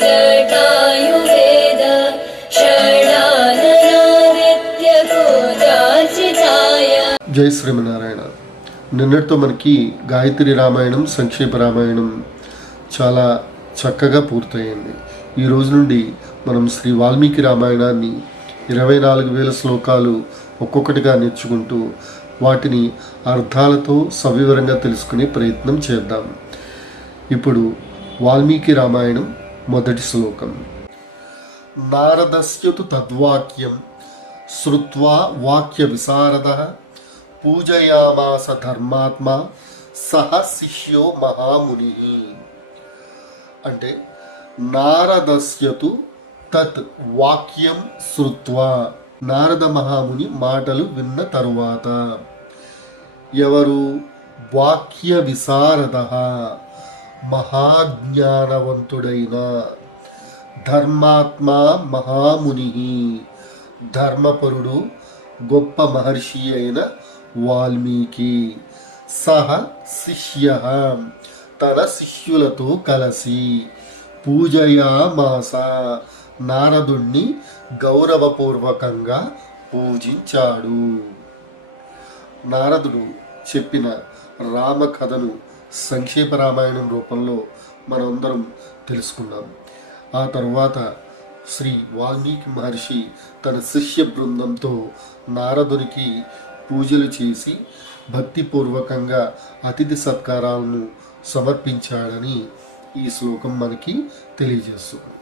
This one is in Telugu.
जटायुवेद षडाननादित्यकोटार्चिताय। జై శ్రీమన్నారాయణ. నిన్నటితో మనకి గాయత్రి రామాయణం, సంక్షేప రామాయణం చాలా చక్కగా పూర్తయింది. ఈ రోజు నుండి మనం శ్రీ వాల్మీకి రామాయణాన్ని 24,000 శ్లోకాలు ఒక్కొక్కటిగా నేర్చుకుంటూ వాటిని అర్థాలతో సవివరంగా తెలుసుకునే ప్రయత్నం చేద్దాం. ఇప్పుడు వాల్మీకి రామాయణం మొదటి శ్లోకం. నారదస్యతు తద్వాక్యం శ్రుత్వా వాక్య విశారదః పూజయామాస ధర్మాత్మ సహ శిష్యో మహాముని. అంటే నారదస్యతు తత్ వాక్యం శ్రుత్వా, నారద మహాముని మాటలు విన్న తరువాత, ఎవరు? వాక్య విశారదః, మహాజ్ఞానవంతుడైన, ధర్మాత్మ మహాముని, ధర్మపరుడు గొప్ప మహర్షి అయిన వాల్మీకి, సహ శిష్య తన శిష్యులతో కలిసి, పూజయామాస నారదుణ్ణి గౌరవపూర్వకంగా పూజించాడు. నారదుడు చెప్పిన రామకథను సంక్షేప రామాయణం రూపంలో మనందరం తెలుసుకున్నాం. ఆ తరువాత శ్రీ వాల్మీకి మహర్షి తన శిష్య బృందంతో నారదునికి పూజలు చేసి భక్తిపూర్వకంగా అతిథి సత్కారాలను సమర్పించాడని ఈ శ్లోకం మనకి తెలియజేస్తుంది.